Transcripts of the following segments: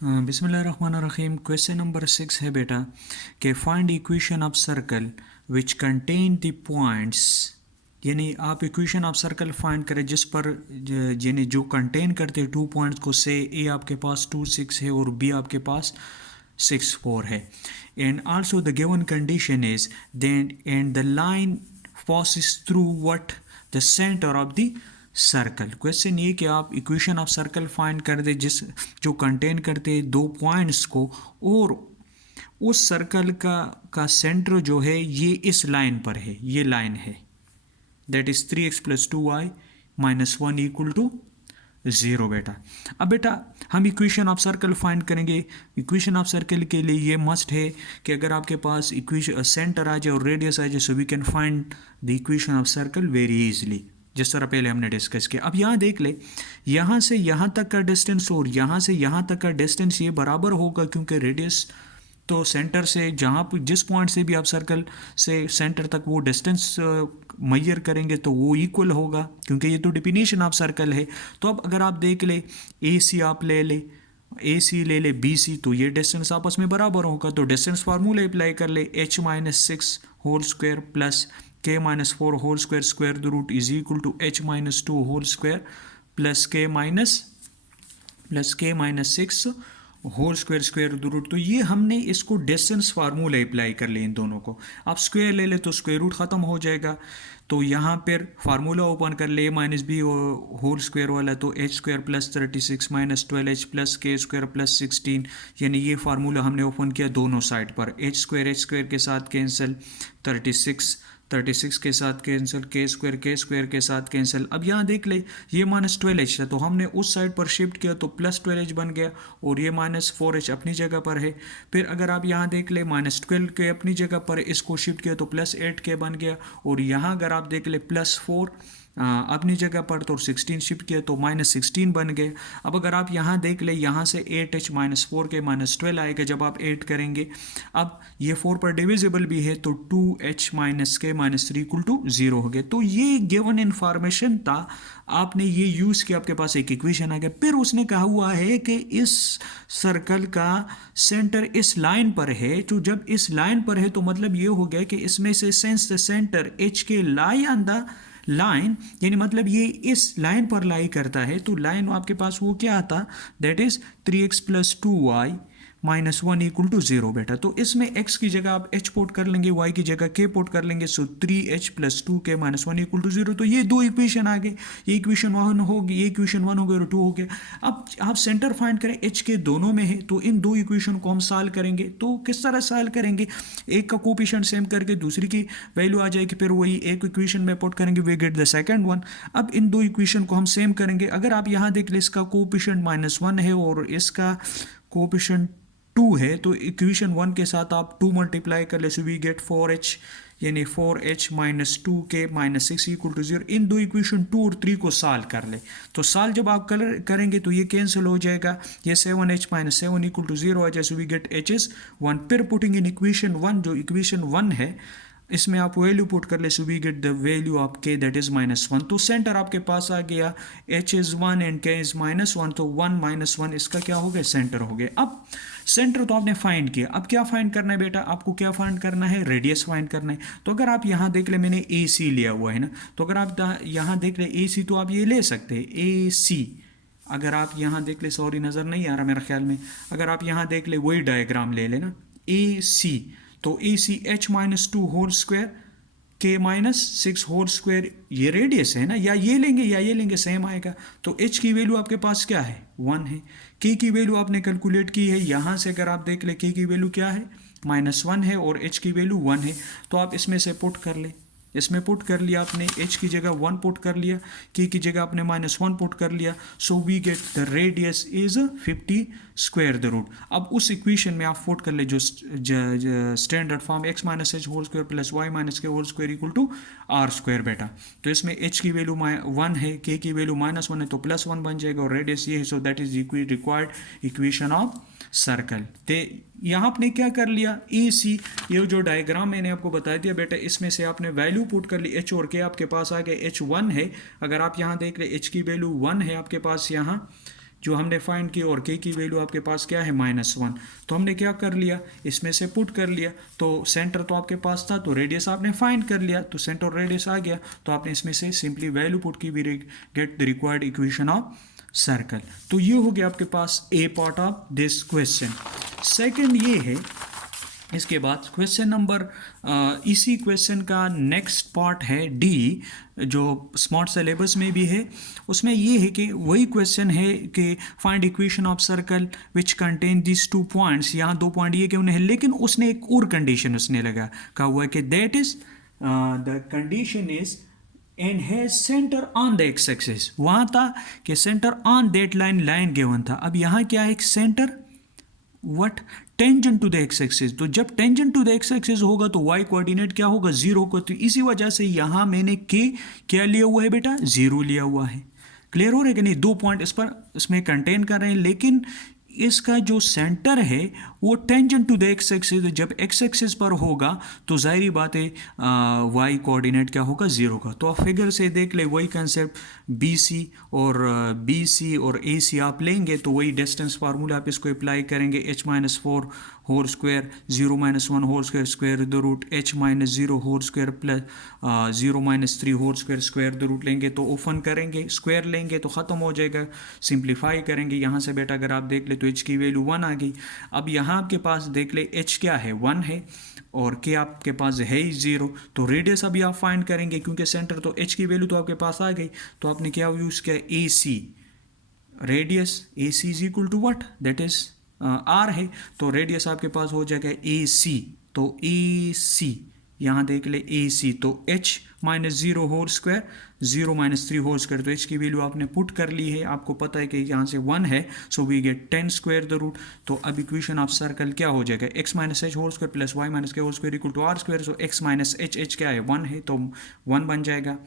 बिस्मिल्लाहिर्रहमानिर्रहीम। Question number 6 है बेटा कि find equation of circle which contain the points, यानी आप इक्वेशन ऑफ सर्कल फाइंड करें जिस पर यानी जो कंटेन करते हैं 2 पॉइंट्स को। से ए आपके पास 2 6 है और बी आपके पास 6 4 है। And also the given condition is then and the line passes through what the centre of the circle. Question ये कि आप इक्वेशन ऑफ सर्कल फाइंड कर दे जिस जो कंटेन करते हैं 2 पॉइंट्स को, और उस सर्कल का सेंटर जो है ये इस लाइन पर है, ये लाइन है, दैट इज 3x + 2y - 1 = 0 बेटा। अब बेटा हम इक्वेशन ऑफ सर्कल फाइंड करेंगे। इक्वेशन ऑफ सर्कल के लिए ये मस्ट है कि अगर आपके पास इक्वेशन सेंटर आ जाए और रेडियस आ जाए, so we can find the equation of circle very easily, जिस तरह पहले हमने डिस्कस किया। अब यहाँ देख ले, यहाँ से यहाँ तक का डिस्टेंस और यहाँ से यहाँ तक का डिस्टेंस ये बराबर होगा, क्योंकि रेडियस तो सेंटर से जहाँ पर जिस पॉइंट से भी आप सर्कल से सेंटर तक वो डिस्टेंस मैयर करेंगे तो वो इक्वल होगा, क्योंकि ये तो डिफिनेशन ऑफ सर्कल है। तो अब अगर आप देख ले, ए सी आप ले ले, ए सी ले ले, बी सी, तो ये डिस्टेंस आपस में बराबर होगा। तो डिस्टेंस फार्मूला अप्लाई कर ले, h - 6 whole square plus k - 4 whole square square the root is equal to h - 2 whole square plus k - 6 whole square square the root. तो ये हमने इसको डिस्टेंस फार्मूला अप्लाई कर ले इन दोनों को। आप स्क्वायर ले ले तो स्क्वायर रूट ख़त्म हो जाएगा। तो यहाँ पर फार्मूला ओपन कर ले, a - b होल स्क्वायर वाला, तो h² + 36 - 12h + k² + 16, यानी ये फार्मूला हमने ओपन किया दोनों साइड पर। h² के साथ कैंसिल, 36 के साथ कैंसिल, k² के साथ कैंसिल। अब यहाँ देख ले, ये -12h था तो हमने उस साइड पर शिफ्ट किया तो +12h बन गया, और ये -4h अपनी जगह पर है। फिर अगर आप यहाँ देख ले, -12 के अपनी जगह पर इसको शिफ्ट किया तो +8k बन गया, और यहाँ अगर आप देख ले +4 अपनी जगह पर तो 16 शिफ्ट किया तो -16 बन गए। अब अगर आप यहाँ देख ले, यहाँ से 8h - 4k - 12 आएगा जब आप 8 करेंगे। अब ये 4 पर डिविजिबल भी है तो 2h - k - 3 = 0 हो गया। तो ये गिवन इन्फॉर्मेशन था, आपने ये यूज़ किया, आपके पास एक इक्वेशन आ गया। फिर उसने कहा हुआ है कि इस सर्कल का सेंटर इस लाइन पर है। तो जब इस लाइन पर है तो मतलब ये हो गया कि इसमें से सेंस द सेंटर h के लाई ऑन द लाइन, यानी मतलब ये इस लाइन पर लाई करता है। तो लाइन आपके पास वो क्या आता, दैट इज 3x + 2y - 1 = 0 बेटा। तो इसमें x की जगह आप h पुट कर लेंगे, y की जगह k पुट कर लेंगे, सो 3h + 2k - 1 = 0। तो ये दो इक्वेशन आ गए, ये इक्वेशन 1 होगी, ये इक्वेशन 1 हो गया और 2 हो गया। अब आप सेंटर फाइंड करें, h के दोनों में है, तो इन दो इक्वेशन को हम सॉल्व करेंगे। तो किस तरह सॉल्व करेंगे, एक का कोफिशिएंट सेम करके दूसरी की वैल्यू आ जाएगी, फिर वही एक इक्वेशन में पुट करेंगे, we get the second one. अब इन दो इक्वेशन को हम सेम करेंगे। अगर आप यहाँ देख ले, इसका कोफिशिएंट -1 है और इसका कोफिशिएंट 2 है, तो इक्वेशन 1 के साथ आप 2 मल्टीप्लाई कर ले, सो वी गेट 4h, यानी 4h - 2k - 6 = 0। इन दो इक्वेशन 2 और 3 को सॉल्व कर ले। तो सॉल्व जब आप करेंगे तो ये कैंसिल हो जाएगा, ये 7h - 7 = 0 आ जाए, so we get h is 1। फिर पुटिंग इन इक्वेशन 1, जो इक्वेशन 1 है इसमें आप वैल्यू पुट कर ले, so we get the value of k, that is -1। तो सेंटर आपके पास आ गया, h is 1 and k is -1, तो 1 - 1 इसका क्या हो गया, सेंटर हो गया। अब सेंटर तो आपने फाइंड किया, अब क्या फाइंड करना है बेटा, आपको क्या फाइंड करना है, रेडियस फाइंड करना है। तो अगर आप यहाँ देख ले, मैंने ए सी लिया हुआ है ना, तो अगर आप यहाँ देख ले ए सी, तो आप ये ले सकते हैं ए सी। अगर आप यहाँ देख ले, सॉरी नज़र नहीं आ रहा मेरे ख्याल में, अगर आप यहाँ देख ले वही डायग्राम ले लेना, ए सी, तो A C h - 2 whole square k - 6 whole square, ये रेडियस है ना, या ये लेंगे सेम आएगा। तो h की वैल्यू आपके पास क्या है, 1 है। k की वैल्यू आपने कैलकुलेट की है, यहाँ से अगर आप देख ले k की वैल्यू क्या है, -1 है, और h की वैल्यू 1 है। तो आप इसमें से पुट कर ले, इसमें पुट कर लिया आपने, h की जगह 1 पुट कर लिया, k की जगह आपने -1 पुट कर लिया, so we get the radius is 50² the root. अब उस इक्वेशन में आप पुट कर ले जो standard form x - h whole square plus y - k whole square = r² बेटा। तो इसमें h की वैल्यू 1 है, k की वैल्यू -1 है, तो +1 बन जाएगा, और रेडियस ये है, so that is required equation of circle. तो यहाँ आपने क्या कर लिया, ए सी, ये जो डायग्राम मैंने आपको बता दिया बेटा, इसमें से आपने वैल्यू पुट कर ली, h और k आपके पास आ गए, h 1 है। अगर आप यहाँ देख ले, h की वैल्यू 1 है आपके पास, यहाँ जो हमने फाइंड की, और के की वैल्यू आपके पास क्या है -1। तो हमने क्या कर लिया, इसमें से पुट कर लिया, तो सेंटर तो आपके पास था, तो रेडियस आपने फाइंड कर लिया, तो सेंटर रेडियस आ गया, तो आपने इसमें से सिंपली वैल्यू पुट की, we get the required equation of circle. तो ये हो गया आपके पास a part of this question. Second ये है, इसके बाद क्वेश्चन नंबर, इसी क्वेश्चन का नेक्स्ट पार्ट है डी, जो स्मार्ट सिलेबस में भी है। उसमें ये है कि वही क्वेश्चन है कि find equation of circle which contain this 2 points. यहाँ 2 पॉइंट ये क्यों नहीं है, लेकिन उसने एक और कंडीशन उसने लगा, कहा हुआ है कि that is the condition is and has centre on the x axis. वहाँ था कि centre on that line given था। अब यहाँ क्या है, centre what tangent to the x axis. तो जब tangent to the x axis होगा तो वाई कोऑर्डिनेट क्या होगा, 0 होगा। तो इसी वजह से यहाँ मैंने के क्या लिया हुआ है बेटा, 0 लिया हुआ है। क्लियर हो रहा है कि नहीं, 2 पॉइंट इसमें कंटेन कर रहे हैं, लेकिन इसका जो सेंटर है वो tangent to the x axis, जब एक्स एक्सिस पर होगा तो जाहिर बात है वाई कोऑर्डिनेट क्या होगा, 0 का। तो आप फिगर से देख ले, वही कंसेप्ट बी सी और ए सी आप लेंगे तो वही डिस्टेंस फार्मूला आप इसको अप्लाई करेंगे, h-4 whole square 0-1 whole square square the root h-0 whole square plus 0-3 whole square the root लेंगे तो ओपन करेंगे, स्क्वायर लेंगे तो ख़त्म हो जाएगा, सिंप्लीफाई करेंगे। यहाँ से बेटा अगर आप देख ले तो h की वैल्यू 1 आ गई। अब यहाँ आपके पास देख ले h क्या है, 1 है, और k आपके पास है ही 0। तो रेडियस अभी आप फाइंड करेंगे, क्योंकि सेंटर तो h की वैल्यू तो आपके पास आ गई, तो आपने क्या यूज़ किया, A C, radius A C is equal to what, that is R है, तो रेडियस आपके पास हो जाएगा ए सी। तो ए सी यहाँ देख ले, ए सी, तो h-0 whole square 0-3 whole square, तो h की वैल्यू आपने पुट कर ली है, आपको पता है कि यहाँ से 1 है, so we get 10 square the root. तो अब इक्वेशन ऑफ सर्कल क्या हो जाएगा, x-h whole square plus y-k whole square equal to r square. So x-h क्या है, 1 है, तो 1 बन जाएगा।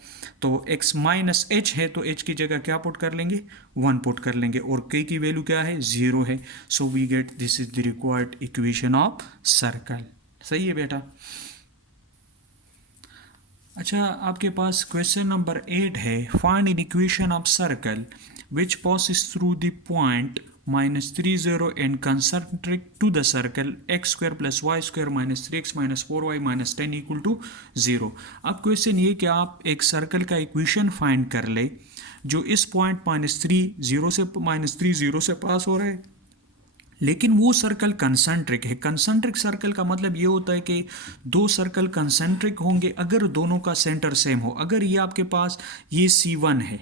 तो x-h है, तो h की जगह क्या पुट कर लेंगे, 1 पुट कर लेंगे, और k की वैल्यू क्या है, 0 है। So we get this is the required equation of circle. सही है बेटा। अच्छा, आपके पास क्वेश्चन नंबर 8 है, find in equation of circle which passes through the point -30 and concentric to the circle x square plus Y square -3x -4y -10 equal to 0। अब question ये कि आप एक सर्कल का इक्वेशन फाइंड कर ले जो इस पॉइंट -3 से पास हो रहा है, लेकिन वो सर्कल कंसेंट्रिक है। कंसेंट्रिक सर्कल का मतलब ये होता है कि 2 सर्कल कंसेंट्रिक होंगे अगर दोनों का सेंटर सेम हो। अगर ये आपके पास ये C1 है,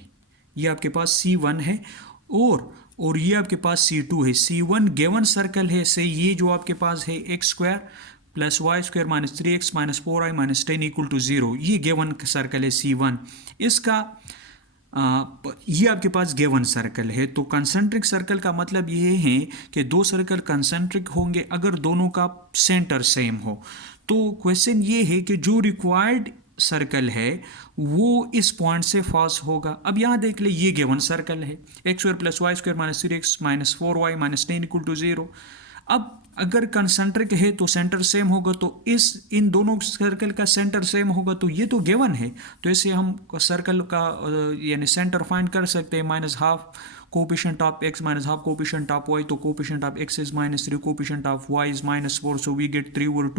ये आपके पास C1 है, और ये आपके पास C2 है। C1 गिवन सर्कल है, से ये जो आपके पास है x square plus Y square -3x -4y -10 equal to 0, ये गिवन सर्कल है C1। इसका ये आपके पास गिवन सर्कल है। तो कंसेंट्रिक सर्कल का मतलब ये है कि 2 सर्कल कंसेंट्रिक होंगे अगर दोनों का सेंटर सेम हो। तो क्वेश्चन ये है कि जो रिक्वायर्ड सर्कल है वो इस पॉइंट से पास होगा। अब यहाँ देख ले, ये गिवन सर्कल है, x square plus Y square -3x -4y -10 equal to 0। अब अगर कंसेंट्रिक है तो सेंटर सेम होगा, तो इन दोनों सर्कल का सेंटर सेम होगा, तो ये तो गिवन है। तो ऐसे हम सर्कल का यानी सेंटर फाइंड कर सकते हैं। -12 coefficient of x -12 coefficient of y, तो coefficient of x is -3, coefficient of y is -4, so we get 3 और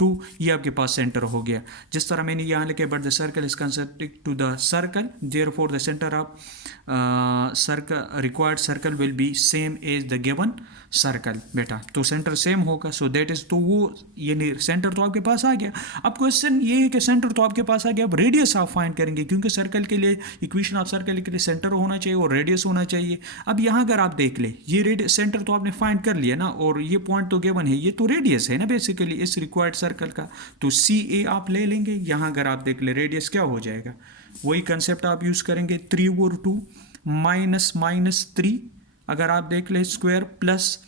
2, ये आपके पास सेंटर हो गया। जिस तरह मैंने यहाँ लिखे, but the circle is concentric to the circle, therefore the centre of circle required circle will be same as the given circle. बेटा तो सेंटर सेम होगा, सो दैट इज, तो वो यानी सेंटर तो आपके पास आ गया। अब क्वेश्चन ये है कि सेंटर तो आपके पास आ गया, अब रेडियस आप फाइंड करेंगे, क्योंकि सर्कल के लिए इक्वेशन ऑफ सर्कल के लिए सेंटर होना चाहिए और रेडियस होना चाहिए। अब यहाँ अगर आप देख ले, ये रेडियस सेंटर तो आपने फाइंड कर लिया ना, और ये पॉइंट तो गिवन है, ये तो रेडियस है ना बेसिकली इस रिक्वायर्ड सर्कल का। तो CA आप ले लेंगे। यहाँ अगर आप देख ले, रेडियस क्या हो जाएगा, वही कंसेप्ट आप यूज करेंगे, 3 और 2 -3, अगर आप देख ले स्क्वायर प्लस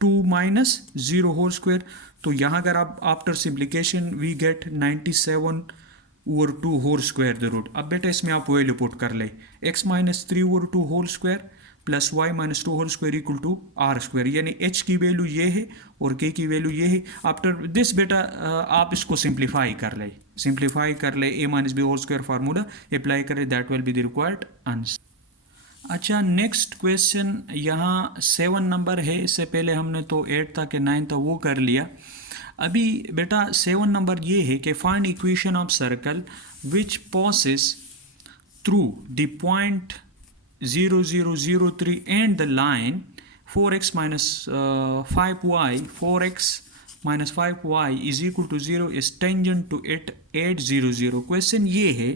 2 -0 होल स्क्वायर। तो यहाँ अगर आप आफ्टर सिम्प्लिकेशन वी गेट 97 और 2 होल स्क्वायर द रूट। अब बेटा इसमें आप वैल्यू पुट कर ले, x -3 और 2 whole square plus y -2 whole square equal to r square, यानी h की वैल्यू ये है और k की वैल्यू ये है। आफ्टर दिस बेटा आप इसको सिंप्लीफाई कर ले, a - b whole square formula apply करें, that will be the required answer. अच्छा, नेक्स्ट क्वेश्चन यहाँ 7 नंबर है। इससे पहले हमने तो 8 था कि 9 था वो कर लिया। अभी बेटा 7 नंबर ये है कि find equation of circle which passes through the point 0003 and the line 4x minus 5y 4x minus 5y is equal to 0 is tangent to it 800। Question ये है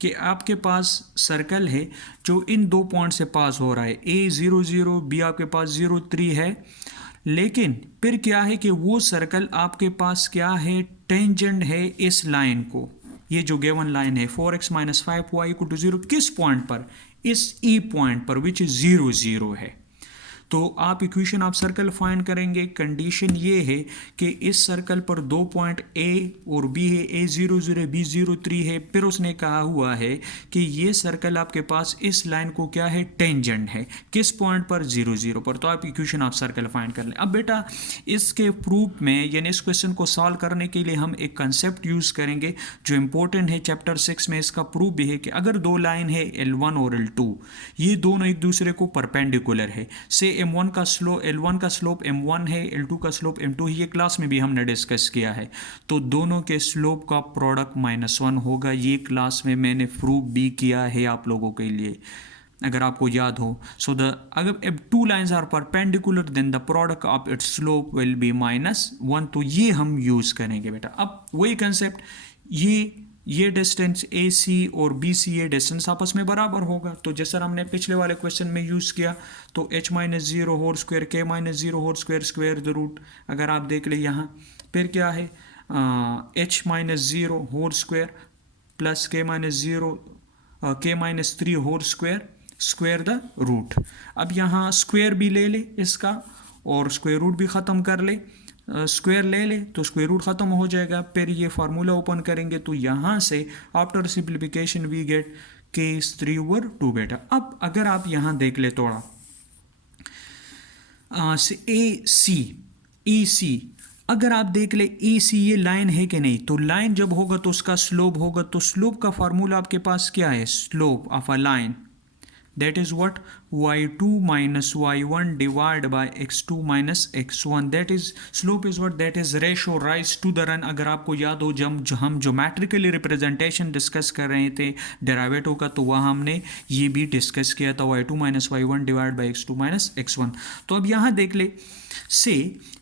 कि आपके पास सर्कल है जो इन दो पॉइंट से पास हो रहा है, A00 B आपके पास 03 है, लेकिन फिर क्या है कि वो सर्कल आपके पास क्या है, टेंजेंट है इस लाइन को। ये जो गिवन लाइन है 4x minus 5y equal to 0 किस पॉइंट पर, इस ई पॉइंट पर विच इज 0 है। तो आप इक्वेशन ऑफ सर्कल फाइंड करेंगे। कंडीशन ये है कि इस सर्कल पर दो पॉइंट ए और बी है, A00 B03 है। फिर उसने कहा हुआ है कि ये सर्कल आपके पास इस लाइन को क्या है, टेंजेंट है किस पॉइंट पर, 0 पर। तो आप इक्वेशन ऑफ सर्कल फाइंड कर लें। अब बेटा इसके प्रूफ में यानी इस क्वेश्चन को सॉल्व करने के लिए हम एक कंसेप्ट यूज़ करेंगे जो इंपॉर्टेंट है चैप्टर 6 में। इसका प्रूफ भी है कि अगर दो लाइन है L1 और L2, ये दोनों एक दूसरे को परपेंडिकुलर है। से M1 का स्लोप L1 का स्लोप M1 है, L2 का स्लोप M2 है। ये क्लास में भी हमने डिस्कस किया है। तो दोनों के स्लोप का प्रोडक्ट -1 होगा। ये क्लास में मैंने प्रूफ भी किया है आप लोगों के लिए, अगर आपको याद हो। सो द अगर if two lines are perpendicular then the product of its slope will be -1। तो ये हम यूज़ करेंगे बेटा। अब वही कंसेप्ट, ये डिस्टेंस ए सी और बी सी ये डिस्टेंस आपस में बराबर होगा। तो जैसा हमने पिछले वाले क्वेश्चन में यूज़ किया, तो h-0 whole square k-0 whole square square the root. अगर आप देख ले यहाँ फिर क्या है, h-0 whole square plus k-0 k-3 whole square square the root. अब यहाँ स्क्वायर भी ले ले इसका और स्क्वायर रूट भी ख़त्म कर ले, स्क्वायर ले ले तो स्क्वायर रूट ख़त्म हो जाएगा। फिर ये फार्मूला ओपन करेंगे तो यहाँ से after simplification we get k3/2 बेटा। अब अगर आप यहाँ देख ले थोड़ा ए सी अगर आप देख ले ए सी ये लाइन है कि नहीं, तो लाइन जब होगा तो उसका स्लोप होगा। तो स्लोप का फार्मूला आपके पास क्या है, slope of a line that is what, y2 minus y1 divided by x2 minus x1। that is slope is what, that is ratio rise to the run। अगर आपको याद हो जब हम ज्योमेट्रिकली रिप्रेजेंटेशन डिस्कस कर रहे थे डेरिवेटिव का, तो वहाँ हमने ये भी डिस्कस किया था, y2 minus y1 divided by x2 minus x1। तो अब यहाँ देख ले से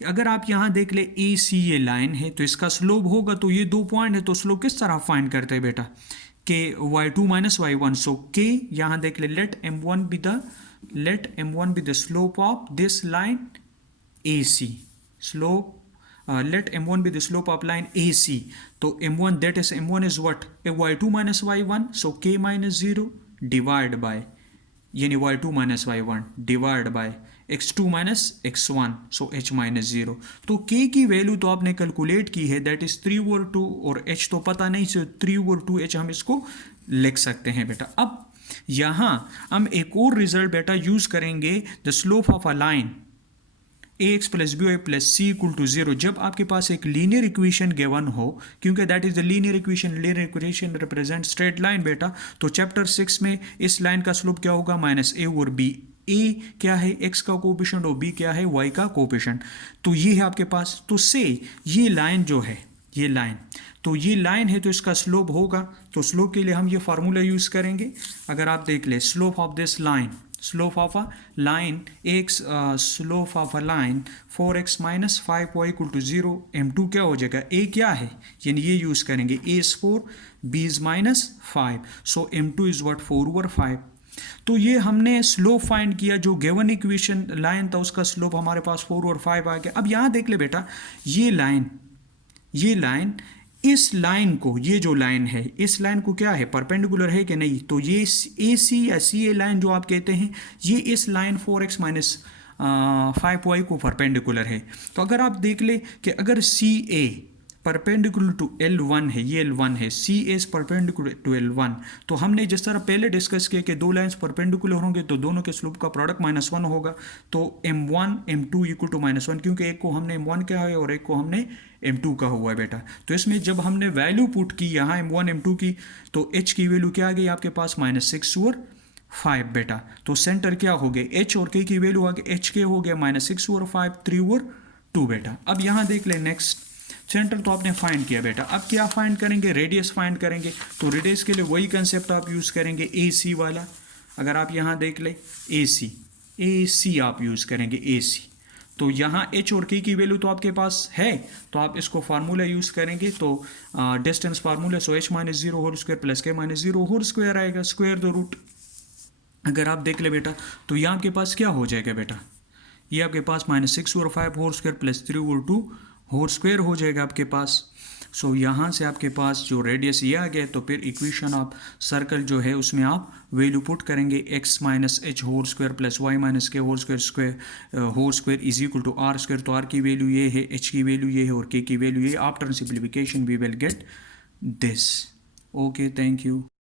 अगर आप यहाँ देख ले ए सी ये लाइन है तो इसका स्लोप होगा। तो ये दो पॉइंट है तो स्लोप किस तरह फाइंड करते हैं बेटा, के y2 minus y1। सो k यहाँ देख ले, let m1 be the slope of this line AC। let m1 be the slope of line AC। तो m1 that is m1 is what, y2 minus y1। so k minus 0 divide by यानी y2 minus y1 divide by x2 minus x1। so h minus 0। तो k की value तो आपने calculate की है, that is 3/2 और h तो पता नहीं, से 3/2h हम इसको लिख सकते हैं बेटा। अब यहाँ हम एक और रिजल्ट बेटा यूज करेंगे, the slope of a line ax plus b y plus c equal to 0। जब आपके पास एक लीनियर इक्वेशन गिवन हो, क्योंकि that is the linear equation represent straight line बेटा। तो चैप्टर 6 में इस लाइन का स्लोप क्या होगा, -a और b। a क्या है, x का कोएफिशिएंट और b क्या है, y का कोएफिशिएंट। तो ये है आपके पास। तो से ये लाइन जो है, ये लाइन, तो ये लाइन है तो इसका स्लोप होगा। तो स्लोप के लिए हम ये फार्मूला यूज करेंगे। अगर आप देख ले slope of this line, slope of a line slope of a line 4x minus 5y equal to 0। m2 क्या हो जाएगा, a क्या है, यानी ये यूज करेंगे, a is 4 b is -5। So m2 is what, 4/5। तो ये हमने स्लोप फाइंड किया, जो गिवन इक्वेशन लाइन था उसका स्लोप हमारे पास 4/5 आ गया। अब यहाँ देख ले बेटा, ये लाइन इस लाइन को, ये जो लाइन है इस लाइन को क्या है, परपेंडिकुलर है कि नहीं। तो ये ए सी या सी ए लाइन जो आप कहते हैं, ये इस लाइन 4x minus 5y को परपेंडिकुलर है। तो अगर आप देख ले कि अगर सी ए परपेंडिकुलर टू L1 है, ये L1 है, C S perpendicular to L1। तो हमने जिस तरह पहले डिस्कस किया कि दो लाइंस परपेंडिकुलर होंगे तो दोनों के स्लोप का प्रोडक्ट -1 होगा। तो m1 m2 इक्वल टू -1, क्योंकि एक को हमने m1 कहा है और एक को हमने m2 का हुआ है बेटा। तो इसमें जब हमने वैल्यू पुट की यहाँ m1 m2 की, तो h की वैल्यू क्या आ गई आपके पास, -6 और 5 बेटा। तो सेंटर क्या हो गए, एच और के की वैल्यू आ गई, एच के हो गया -6 और 5 3 और 2 बेटा। अब यहाँ देख ले नेक्स्ट, सेंटर तो आपने फाइंड किया बेटा, अब क्या फाइंड करेंगे, रेडियस फाइंड करेंगे। तो रेडियस के लिए वही कंसेप्ट आप यूज़ करेंगे, ए सी वाला। अगर आप यहाँ देख ले ए सी आप यूज़ करेंगे, ए सी। तो यहाँ एच और के की वैल्यू तो आपके पास है, तो आप इसको फार्मूला यूज़ करेंगे। तो distance formula, so h -0 whole square plus k -0 whole square आएगा, स्क्वायर द रूट। अगर आप देख ले बेटा, तो यहाँ आपके पास क्या हो जाएगा बेटा, ये आपके पास -6 और 5 होल स्क्वायर प्लस 3 और 2 होल स्क्वायर हो जाएगा आपके पास। सो यहाँ से आपके पास जो रेडियस ये आ गया, तो फिर इक्वेशन आप सर्कल जो है उसमें आप वैल्यू पुट करेंगे, x -h whole square plus y - k whole square is equal to r square. तो r की वैल्यू ये है, h की वैल्यू ये है और k की वैल्यू ये। After simplification we will get this. Okay, thank you.